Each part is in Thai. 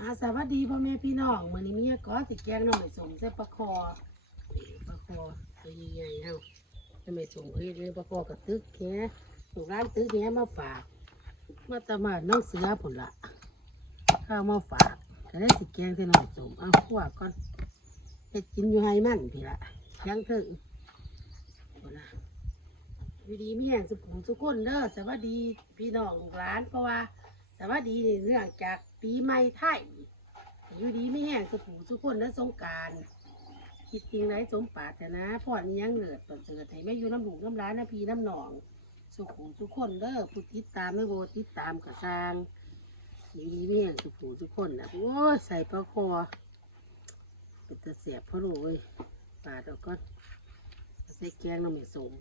อาสวัสดีพ่อแม่พี่น้องมื้อนี้เมียก็สิแกงหน่อยสมใส่ปลาคอปลาคอตัวใหญ่ๆเฮาจะไม่สมเฮ็ดเลยปลาคอกับตึกแค่ลูกร้านตึกแค่มาฝากมาตะมาน้องเสือพุ่นละข้าวมาฝากก็ได้สิแกงใส่หน่อยสมเอาคั่วก่อนเฮ็ดกินอยู่ไห้มันพี่ละยังถึงพุ่นละอยู่ดีมีแห่งสุขุมสุขคนเด้อสวัสดีพี่น้องลูกหลานเพราะว่าสวัสดีนี่เรื่องจาก ปีใหม่ไทยอยู่ดีไม่แห้งสุขูสุขคนและสงการคิดจริงไรสมปรารถนาพ่อนี้ยังเหลือดประเสริฐให้แม่อยู่น้ำหลูกน้ำร้านน้ำพีน้ำหนอง สุขูสุขคนเด้อผู้ติดตามไม่โบติดตามกระซางอยู่ดีไม่แห้งสุขูสุขคนนะโอ้ยใส่ปลาคอเป็นตะเสียบพะโรยปาดเอาก็ใส่แกงน้ำมันสม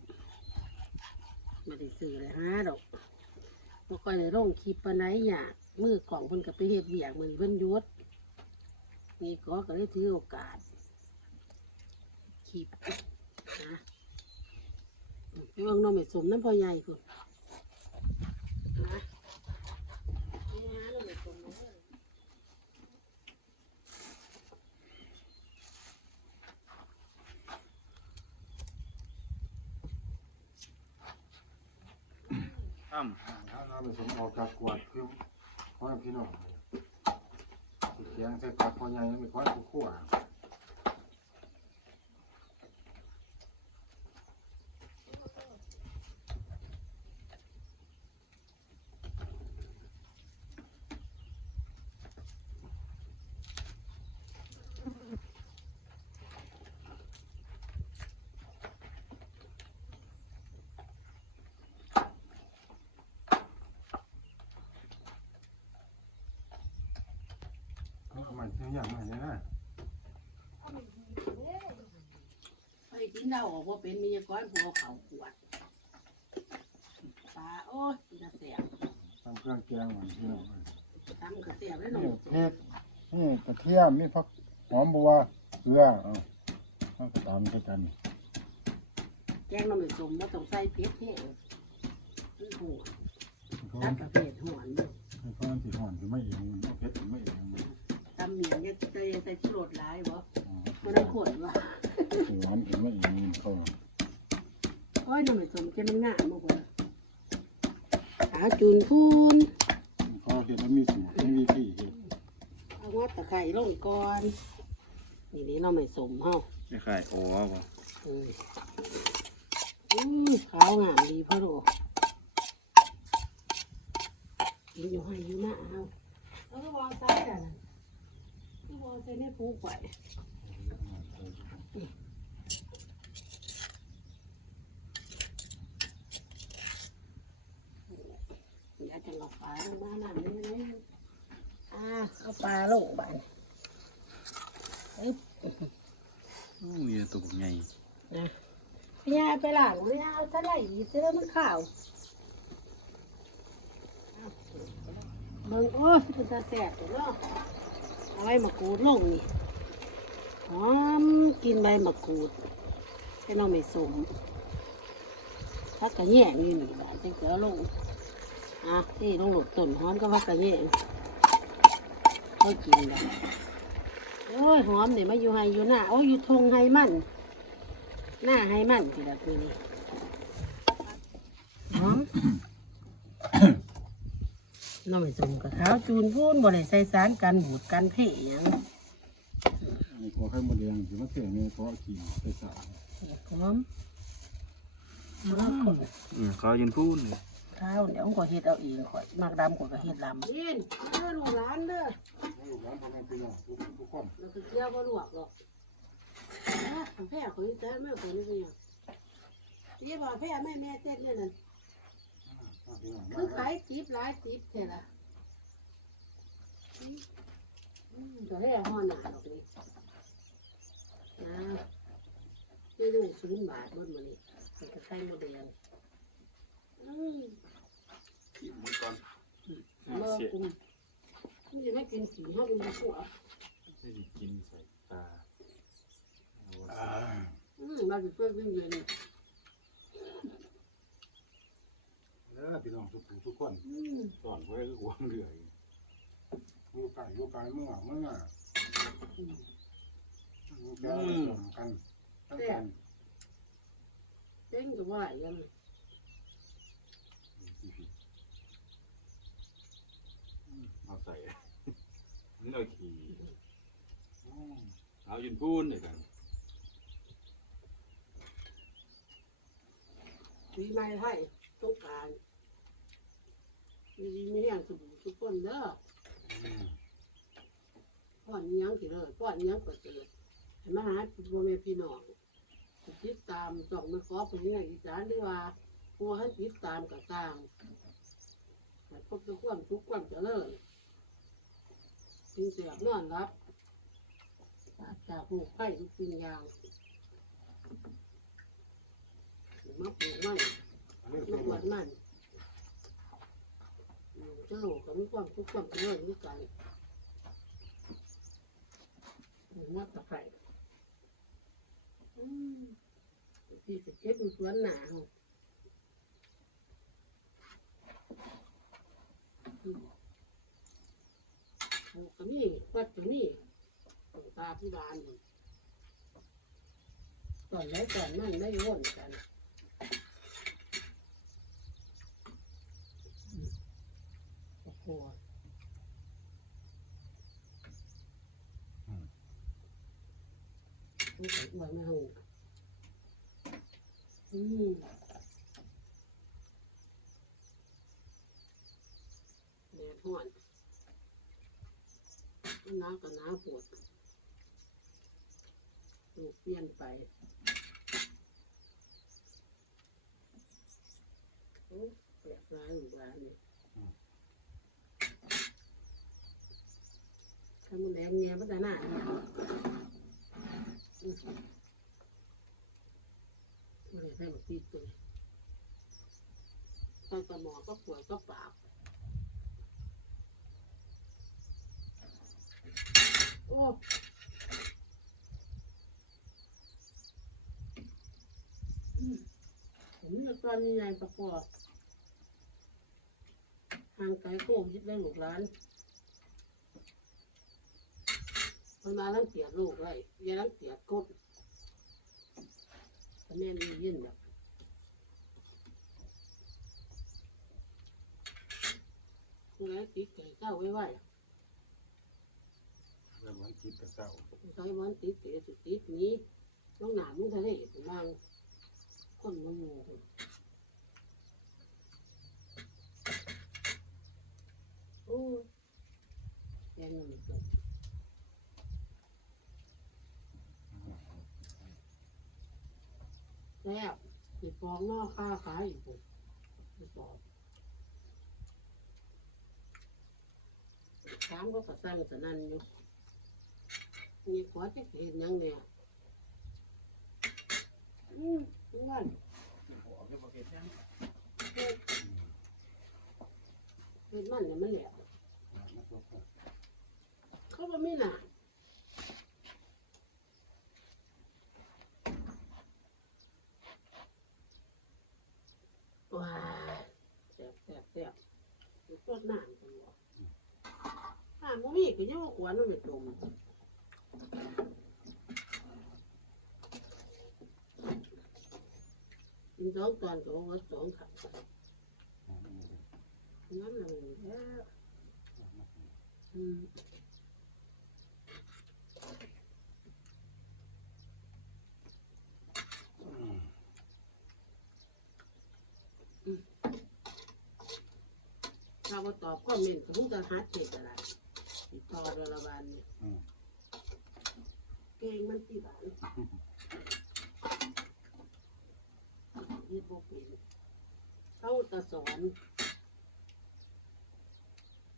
ไม่ได้ซื้อเลยฮะดอกบ่ค่อยได้ลงคลิปปานใดหยาก มือกล่องเพิ่นก็ไปเฮ็ดเวียกมือเพิ่นหยุดนี่ก็ก็เลยถือโอกาสคลิปนะไปเบิ่งน้องแม่สมน้ำพ่อใหญ่พุ่นนะไปหาน้องแม่สมมาเด้ออ้ำถ้าเราไปสมออกจากกวดคือ พ่อพี่น้องเสียงใส่กวดพ่อใหญ่ไม่ค่อยคู่ขั้ มันเสียงอย่างมันนะไปกินเหล้าออกบ่าเป็นมีก้อนผัวเขาขวดปลาโอ้ยกินกระเสียบทำเครื่องแกงมันพี่น้องตั้งกระเสียบได้หน่นี่ยเทศนี่กระเทียมมีผักหอมบัวเกลือเอาเอาตามกันกันแกงน้องแม่สมบ่ต้องใส่เผ็ดแห้งมันหัวเขาตัดประเภทหัวนี่เขาสิห่อนคือไม่เองมันเอาเพชรไม่เองตำหมี่เนี่ยจะใส่ชูรสหลายบ่อ๋อมันได้ขวดวะหวานเองไม่เองเขาโอ้ยน้ำมันสมจะมันง่ายมากกว่าหาจูนพูนเขาเห็นแล้วมีสูตรมีวิธีเห็ดเอาวัดตะไคร้ลงก่อนนี่นี่น้ำมันสมเฮาไม่ขายโอ้บ่เอออือขาวงามดีพ่อโดกินอยู่ให้อยู่หน้าเฮาแล้วก็วางใส่กัน ก็วางใส่ในปูไว้อยากจะหลอกปลาลงมาหนังนี่เลยอ่าเอาปลาลงบ้านเอ้ยอู้มีแต่ตัวใหญ่นะพี่ยายไปหลังพี่ยายเอาทะเลอีกเสื้อมันขาวเบิ่งโอ้ยเป็นตาแสบตัวเนาะ เอาใบมะกรูดลงนี่หอมกินใบมะกรูดให้น้องไม่สมพักกระแยงอยู่นี่บ้านจังเสือลงอะที่ต้องหลบต้นหอมก็พักกระแยงเขากินแบบโอ้ยหอมเนี่ยมาอยู่ไฮอยู่หน้าโอ้ยอยู่ทงไฮมันหน้าให้มันทีละทีนี้หอม น้องไม่สมกับข้าวจูนพูนบ่ได้ใส่สารกันบูดกันเพ่หยังอันนี้ขอไข่มดแดงถือว่าเสียงเนี่ยเพราะกินไปสาวหอมแล้วก็อืมเขายืนพูดเลยข้าวเดี๋ยวก็เฮ็ดเอาเองข่อยมักดำข่อยก็เฮ็ดดำเย็นเด้อลูกหลานเด้อลูกหลานพ่อแม่พี่น้องทุกทุกคนเราคือเกี่ยวบ่ลวกหรอกนะแพ้ข่อยแต่แม่ข่อยนี่เป็นหยังที่บอกแพ้แม่แม่เต้นเนี่ยนั่น พี่น้องคือขายจีบหลายจีบแท้ละอืมตัวแรกห่อหนาดอกนี้นะไม่ดูศูนย์บาทบนมันนี่มันก็ใส่โมเดลอืมกินมันก่อนเมื่อคุณคุณจะไม่กินสีห้องมันขัวไม่ได้กินใส่ตาเอาไว้อืมมาถึงเพื่อนเพื่อนเย็นเออพี่น้องทุกทุกคนอืมสอนไว้ก็หวงเหลืออยู่ไก่อยู่ไก่เมื่อเมื่ออืมอยู่แก่สมกันทั้งกันเจ๊งก็ว่าอย่างเอาใส่นี่เราขี่อืมเอายืนพูนเลยกันปีใหม่ไทยต้องการ มีดีมีแห่งสุขทุกคนเด้ออืมป้อนอิหยังสิเลยป้อนอิหยังประเสริฐให้มาหาพ่อแม่พี่น้องติดตามส่องมาขอผลงานอีสานหรือว่าผู้ให้ติดตามกับตามให้พบทุกความทุกความเจริญจึงเสียบนอนรับจากหูไข่ทุกสิ่งอย่างมาปลูกมัน อันนี้ มา เป็น ปวดมันอืมเจ้าก็มี ความทุกข์ความเจริญด้วยกันหมูมาตะไคร้อืมพี่จะเก็บสวนหนาวอืมปลูกก็มีวัดก็มีปลูกตาพิบาลตอนไหนตอนนั้นได้วนกัน โอ้โหนี่ไหวไม่หูอืมแดดห่อนหนาก็หนาปวดลูกเปลี่ยนไปโอ้แปลกร้ายอยู่บ้านนี่ ทำแดงเงียบแต่หน้าเนี่ยไม่ได้ใส่หมวกปีกเลยใส่กระหมอก็ปวดก็ปากโอ้อืมผมมีตอนใหญ่ประกอบห่างไกลโค้งยึดได้ลูกหลาน มันมาลังเกียจลูกเลยอย่าลังเกียจกดถ้าแม่ได้ยินแบบคุณไอ้ติดไก่เก้าไว้ไว้เรื่องมันคิดกับเจ้าใช้มันติดเตะสุดติดนี้น้องหนามึงทะเลผมบางคนมาอยู่โอ้ยแย่งมันเกิด แล้วติดฟองนอกค่าขายอีกผมติดฟองถามก็กระสั่งสนั่นอยู่มีขวดจะเห็นยังเนี่ยอืมอ้วนเฮ็ดเฮ็ดมันเนี่ยมันแหลวเขาบอกไม่หนาว้ายแซ่บแซ่บแซ่บ อยู่ต้นน้ำกันวะอ่ามึงมีก็ยังว่ขวนมันไม่จมกินสองตอนก็ว่าสองขับงั้นเลยแล้วอืม ตอบก็เมนต์ผมจะหาเจ็ดอะไรติดต่อระละบานเนี่ยอืม เก่งมันที่บ้านเฮ็ดบ่เป็นเขาตะสอน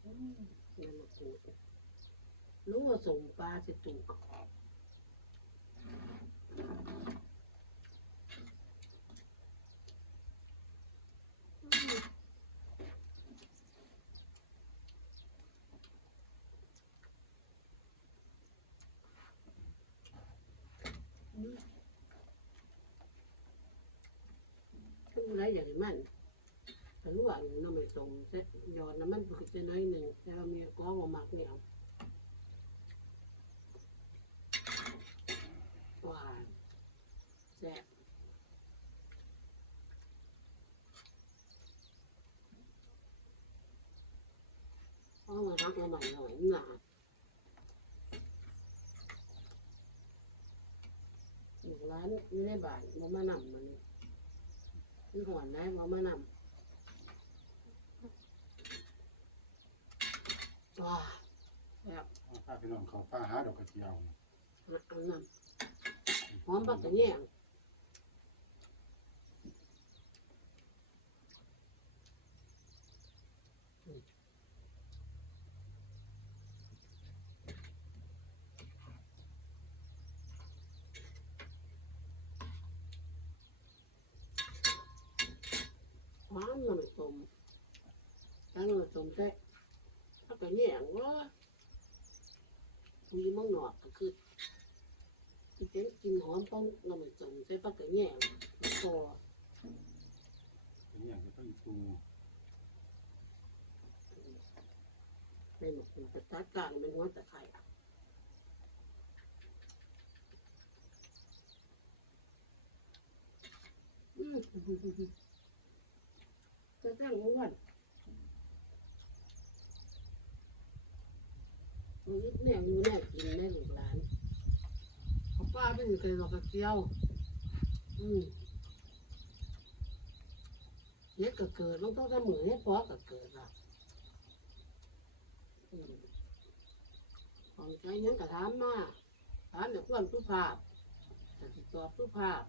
อืมนั่นมาพูรู้ว่าส่งปลาสิตุก อยากให้มันแต่รู้ว่าน้องไม่ตรงเซ็ตยอนน้ำมันก็จะน้อยหนึ่งแต่เรามีก้องอมากเหนี่ยวหวานแซ่บเอามาทักเราใหม่หน่อยนะหนึ่งล้านไม่ได้บ่ายมามานักมัน คือหอนได้มามานำว้าแบบถ้าพี่น้องเขาป้าหาดอกกระเจียวเอานำหอมปักกระแยง หอมหน่อยสมตั้งหน่อยสมแท้ปักกระแยงวะมีมังหนอกก็คือที่เป็นกินหอมต้องนำไปส่งใส่ปลากระแยงแล้วก็เป็นอย่างที่ต้องตูในหมกมันจะตัดกลางเป็นหัวตะไคร้อืมจะ ตั้งอ้วนมันยึดแนวอยู่แนวกินแม่ลูกหลานเขาป้าไม่เคยหรอกกระเจียว อืมเฮ็ดก็เกิดมันต้องทำเหมือนเฮ็ดพอก็เกิดอะของใจยังกระถามมาถามจากคนสุภาพแต่ติดต่อบสุภาพ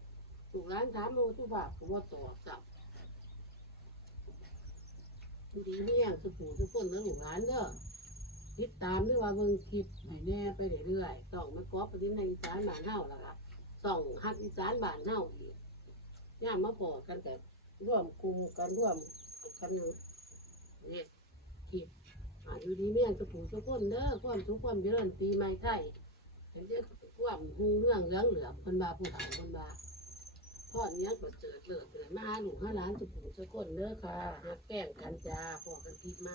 ถูกร้านถามโมสุภาพก็ว่าตอบสับ ดีเนี่ยสุผูสุคนทั้งหลร้านเด้อติดตามด้วยว่าเบิ่งคลิปให้แน่ไปเรื่อยๆต้องมากอบประเด็นในอีสานบ้านเฮาล่ะค่ะส่องฮักอีสานบ้านเฮาอีกย่ามมาพอกันแต่ร่วมกลุ่มกันร่วมกันเนี่ยคลิปอาอยู่ดีเมียนสุผูสุคนเด้อความสุขความเจริญปีใหม่ไทยเห็นเจ้าความหูเรื่องเหลืองเหลือคนบาผู้เฒ่าคนบา พ่อเนี้ยก็เจิดเลิศเลยมาหาหนูห้าล้านสุผูสุคนเด้อค่ะหักแป้งกันจ้าพอกันพีใหม